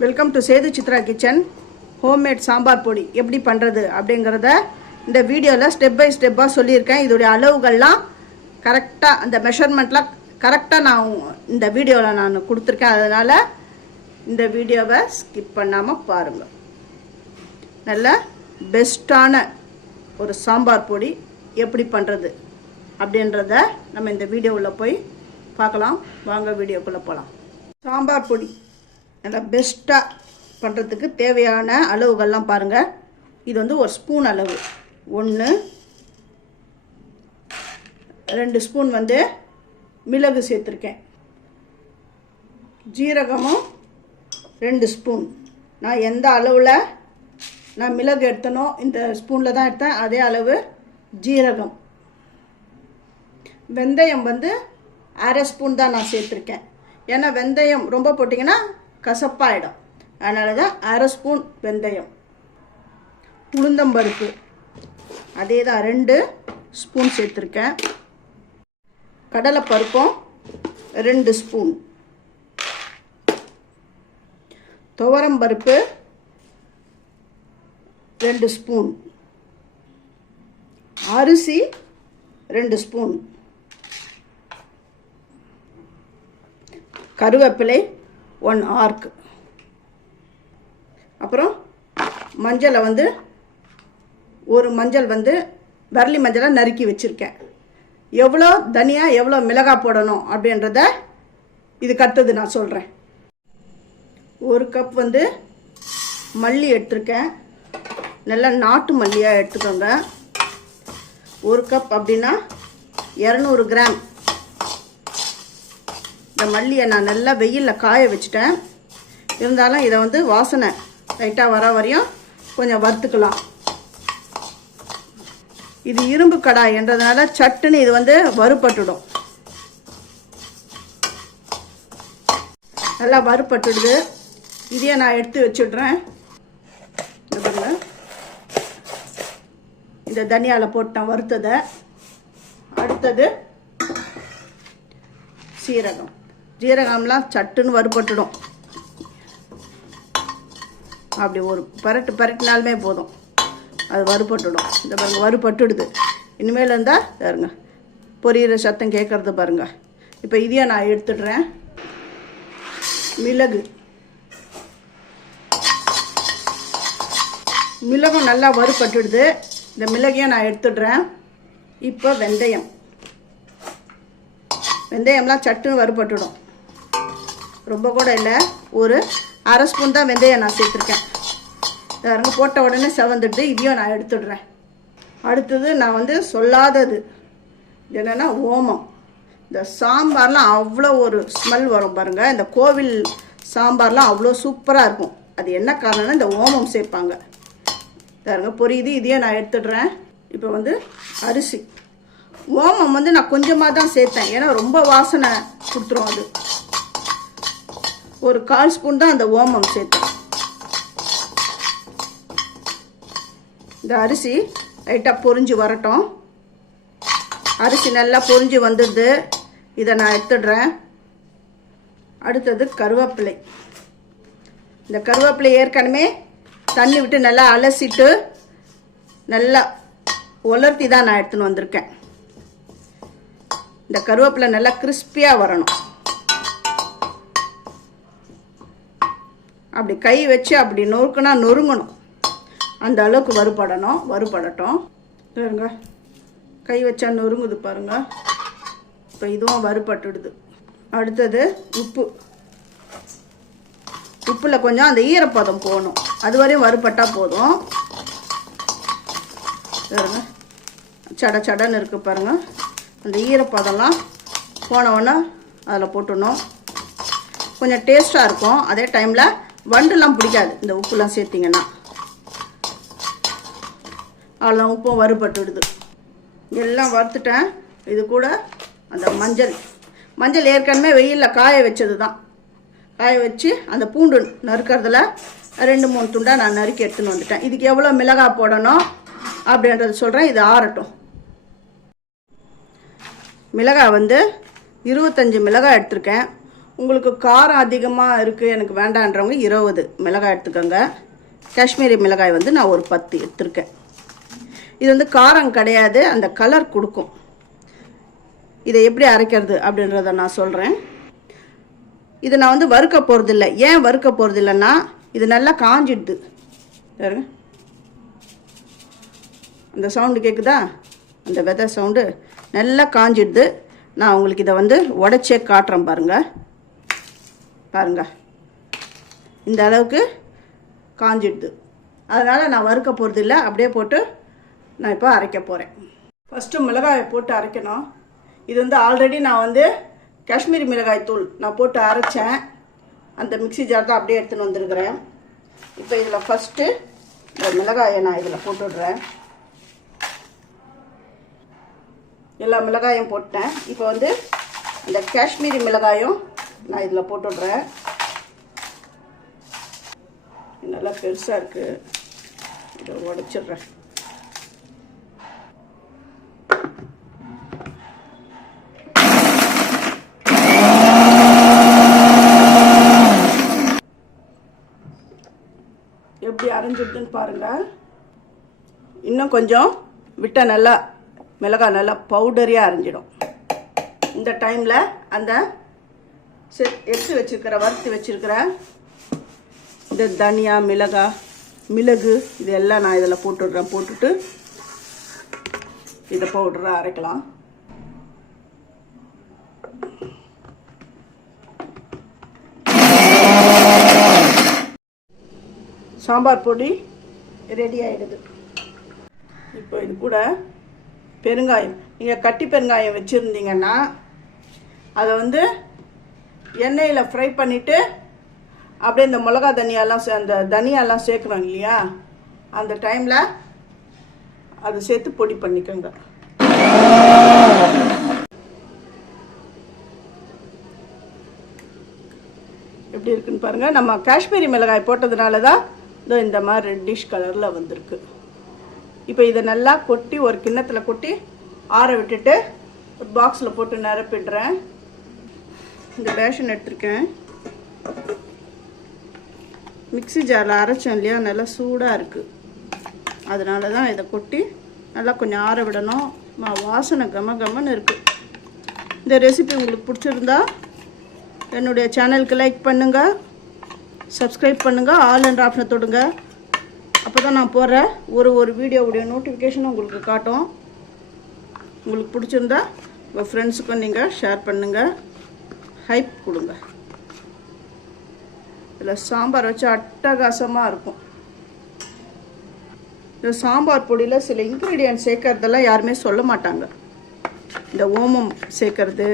Welcome to Sethu Chitra kitchen. Homemade sambar பொடி எப்படி பண்ணுறது அப்படிங்கிறத இந்த வீடியோவில் ஸ்டெப் பை ஸ்டெப்பாக சொல்லியிருக்கேன். இதோடைய அளவுகள்லாம் கரெக்டாக, அந்த மெஷர்மெண்ட்லாம் கரெக்டாக நான் இந்த வீடியோவில் நான் கொடுத்துருக்கேன். அதனால் இந்த வீடியோவை ஸ்கிப் பண்ணாமல் பாருங்கள். நல்ல பெஸ்ட்டான ஒரு சாம்பார் பொடி எப்படி பண்ணுறது அப்படின்றத நம்ம இந்த வீடியோவில் போய் பார்க்கலாம். வாங்க வீடியோக்குள்ளே போகலாம். சாம்பார் பொடி நல்லா பெஸ்ட்டாக பண்ணுறதுக்கு தேவையான அளவுகள்லாம் பாருங்கள். இது வந்து ஒரு ஸ்பூன் அளவு, 1-2 ஸ்பூன் வந்து மிளகு சேர்த்துருக்கேன். ஜீரகமும் 2 ஸ்பூன். நான் எந்த அளவில் நான் மிளகு எடுத்தனோ இந்த ஸ்பூனில் தான் எடுத்தேன், அதே அளவு ஜீரகம். வெந்தயம் வந்து 1/2 ஸ்பூன் தான் நான் சேர்த்துருக்கேன். ஏன்னா வெந்தயம் ரொம்ப போட்டிங்கன்னா கசப்பாயிடும், அதனால தான் 1/2 ஸ்பூன் வெந்தயம். உளுந்தம்பருப்பு அதே தான் 2 ஸ்பூன் சேர்த்துருக்கேன். கடலைப்பருப்பும் 2 ஸ்பூன். துவரம்பருப்பு 2 ஸ்பூன். அரிசி 2 ஸ்பூன். கருவேப்பிலை 1 ஆர்க். அப்புறம் மஞ்சளை வந்து ஒரு மஞ்சள் வந்து வரலி மஞ்சளை நறுக்கி வச்சுருக்கேன். எவ்வளோ தனியா எவ்வளோ மிளகாய் போடணும் அப்படின்றத இதுக்கு அடுத்தது நான் சொல்கிறேன். 1 கப் வந்து மல்லி எடுத்துருக்கேன். நல்லா நாட்டு மல்லியாக எடுத்துக்கோங்க. 1 கப் அப்படின்னா 200 கிராம். இந்த மல்லியை நான் நல்லா வெயிலில் காய வச்சுட்டேன். இருந்தாலும் இதை வந்து வாசனை லைட்டாக வர வரையும் கொஞ்சம் வறுத்துக்கலாம். இது இரும்பு கடாய் என்றதுனால சட்டுன்னு இது வந்து வறுபட்டுடும். நல்லா வறுபட்டுடுது. இதையே நான் எடுத்து வச்சுடுறேன். இந்த தனியாவில் போட்டேன் வறுத்ததை. அடுத்தது சீரகம். ஜீரகம்லாம் சட்டுன்னு வறுபட்டுடும். அப்படி ஒரு பரட்டினாலுமே போதும், அது வறுபட்டுடும். இந்த பாருங்கள், வறுபட்டுடுது. இனிமேல் இருந்தால் பாருங்க பொரியிற சத்தம் கேட்குறது பாருங்கள். இப்போ இதையே நான் எடுத்துடுறேன். மிளகும் நல்லா வறுபட்டுடுது. இந்த மிளகையும் நான் எடுத்துடுறேன். இப்போ வெந்தயம்லாம் சட்டுன்னு வறுபட்டுடும். ரொம்ப கூட இல்லை, ஒரு 1/2 ஸ்பூன் தான் வெந்தயம் நான் சேர்த்துருக்கேன். பாருங்க, போட்ட உடனே செவந்துட்டு இதையும் நான் எடுத்துடுறேன். அடுத்தது நான் வந்து சொல்லாதது என்னென்னா ஓமம். இந்த சாம்பார்லாம் அவ்வளோ ஒரு ஸ்மெல் வரும் பாருங்கள். இந்த கோவில் சாம்பார்லாம் அவ்வளோ சூப்பராக இருக்கும். அது என்ன காரணம்னா இந்த ஓமம் சேர்ப்பாங்க. பாருங்க பொரியுது. இதையும் நான் எடுத்துடுறேன். இப்போ வந்து அரிசி. ஓமம் வந்து நான் கொஞ்சமாக தான் சேர்த்தேன், ஏன்னா ரொம்ப வாசனை கொடுத்துரும். அது ஒரு 1/4 ஸ்பூன் தான் அந்த ஓமம் சேர்த்தேன். இந்த அரிசி லைட்டாக பொரிஞ்சு வரட்டும். அரிசி நல்லா பொரிஞ்சு வந்துடுது. இதை நான் எடுத்துடுறேன். அடுத்தது கருவேப்பிலை. இந்த கருவேப்பிலை ஏற்கனவே தண்ணி விட்டு நல்லா அலசிட்டு நல்லா உலர்த்தி தான் நான் எடுத்துன்னு வந்திருக்கேன். இந்த கருவேப்பிலை நல்லா கிறிஸ்பியாக வரணும். அப்படி கை வச்சு அப்படி நொறுங்கணும். அந்த அளவுக்கு வறுபடட்டும். பாருங்க, கை வச்சா நொறுங்குது பாருங்க. இப்போ இதுவும் வறுபட்டுடுது. அடுத்தது உப்பில் கொஞ்சம் அந்த ஈரப்பதம் போகணும், அது வரையும் வறுபட்டால் போதும். பாருங்க, சடன்னு இருக்குது பாருங்க. அந்த ஈரப்பதம்லாம் போனவுடனே அதில் போட்டுடணும். கொஞ்சம் டேஸ்ட்டாக இருக்கும். அதே டைமில் வண்டுலாம் பிடிக்காது இந்த உப்புலாம் சேர்த்திங்கன்னா. அவ்வளோதான், உப்பும் வறுபட்டுடுது. எல்லாம் வறுத்துட்டேன். இது கூட அந்த மஞ்சள் ஏற்கனவே வெயிலில் காய வச்சது தான். காய வச்சு அந்த பூண்டு நறுக்கிறதுல 2-3 துண்டாக நான் நறுக்கி எடுத்துன்னு வந்துட்டேன். இதுக்கு எவ்வளோ மிளகாய் போடணும் அப்படின்றது சொல்கிறேன். இது ஆறட்டும். மிளகாய் வந்து 25 மிளகாய் எடுத்திருக்கேன். உங்களுக்கு காரம் அதிகமாக இருக்குது எனக்கு வேண்டான்றவங்க 20 மிளகாய் எடுத்துக்கோங்க. காஷ்மீரி மிளகாய் வந்து நான் ஒரு 10 எடுத்துருக்கேன். இது வந்து காரம் கிடையாது, அந்த கலர் கொடுக்கும். இதை எப்படி அரைக்கிறது அப்படின்றத நான் சொல்கிறேன். இதை நான் வந்து வறுக்க போகிறதில்ல. ஏன் வறுக்க போகிறதில்லைன்னா இது நல்லா காஞ்சிடுது. பாருங்க, அந்த சவுண்டு கேட்குதா, அந்த விதை சவுண்டு நல்லா காஞ்சிடுது. நான் உங்களுக்கு இதை வந்து உடச்சே காட்டுறேன் பாருங்கள். பாருங்கள், இந்த அளவுக்கு காஞ்சிடுது. அதனால் நான் வறுக்க போகிறதில்ல, அப்படியே போட்டு நான் இப்போ அரைக்க போகிறேன். ஃபஸ்ட்டு மிளகாயை போட்டு அரைக்கணும். இது வந்து ஆல்ரெடி நான் வந்து காஷ்மீரி மிளகாய் தூள் நான் போட்டு அரைச்சேன். அந்த மிக்ஸி ஜார் தான் அப்படியே எடுத்துன்னு வந்திருக்கிறேன். இப்போ இதில் ஃபஸ்ட்டு இந்த மிளகாயை நான் இதில் போட்டுடுறேன். எல்லா மிளகாயும் போட்டேன். இப்போ வந்து இந்த காஷ்மீரி மிளகாயும் நான் இதில் போட்டுடுறேன். நல்லா பெருசாக இருக்குது, இதை உடைச்சிட்றேன். எப்படி அரைஞ்சிடுதுன்னு பாருங்கள். இன்னும் கொஞ்சம் விட்டால் நல்லா மிளகாய் நல்லா பவுடரியாக அரைஞ்சிடும். இந்த டைமில் அந்த எடுத்து வச்சுருக்கிற வறுத்து வச்சுருக்கிற இந்த தனியா மிளகு இது எல்லாம் நான் இதில் போட்டுடுறேன். போட்டுட்டு இதை பவுடராக அரைக்கலாம். சாம்பார் பொடி ரெடி ஆகிடுது. இப்போ இது கூட பெருங்காயம், நீங்கள் கட்டி பெருங்காயம் வச்சுருந்தீங்கன்னா அதை வந்து எண்ணெயில் ஃப்ரை பண்ணிவிட்டு அப்படியே இந்த மிளகா தனியாலாம் அந்த தனியாலாம் சேர்க்குறாங்க இல்லையா, அந்த டைமில் அதை சேர்த்து பொடி பண்ணிக்கோங்க. எப்படி இருக்குன்னு பாருங்கள். நம்ம காஷ்மீரி மிளகாய் போட்டதுனால தான் இந்த மாதிரி ரெட்டிஷ் கலரில் வந்திருக்கு. இப்போ இதை நல்லா கொட்டி ஒரு கிண்ணத்தில் கொட்டி ஆற விட்டுட்டு ஒரு பாக்ஸில் போட்டு நிரப்பிடுறேன். இந்த பேஷன் எடுத்துருக்கேன். மிக்ஸி ஜாரில் அரைச்சோம் இல்லையா, நல்லா சூடாக இருக்குது. அதனால தான் இதை கொட்டி நல்லா கொஞ்சம் ஆற விடணும். வாசனை கமன்னு இருக்குது. இந்த ரெசிபி உங்களுக்கு பிடிச்சிருந்தா என்னுடைய சேனலுக்கு லைக் பண்ணுங்கள், சப்ஸ்கிரைப் பண்ணுங்கள், ஆல் என்ற ஆப்ஷனை தொடுங்க. அப்போ தான் நான் போடுற ஒரு வீடியோவுடைய நோட்டிஃபிகேஷன் உங்களுக்கு காட்டும். உங்களுக்கு பிடிச்சிருந்தா உங்கள் ஃப்ரெண்ட்ஸுக்கும் நீங்கள் ஷேர் பண்ணுங்கள், ஹைப் கொடுங்க. இதில் சாம்பார் வச்சு அட்டகாசமாக இருக்கும். இந்த சாம்பார் பொடியில் சில இன்க்ரீடியன்ட் சேர்க்கறதெல்லாம் யாருமே சொல்ல மாட்டாங்க. இந்த ஓமம் சேர்க்கறது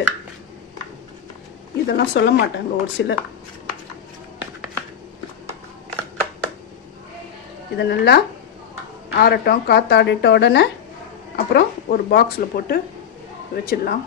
இதெல்லாம் சொல்ல மாட்டாங்க ஒரு சிலர். இதை நல்லா ஆறட்டும். காற்றாடிட்ட உடனே அப்புறம் ஒரு பாக்ஸில் போட்டு வச்சிடலாம்.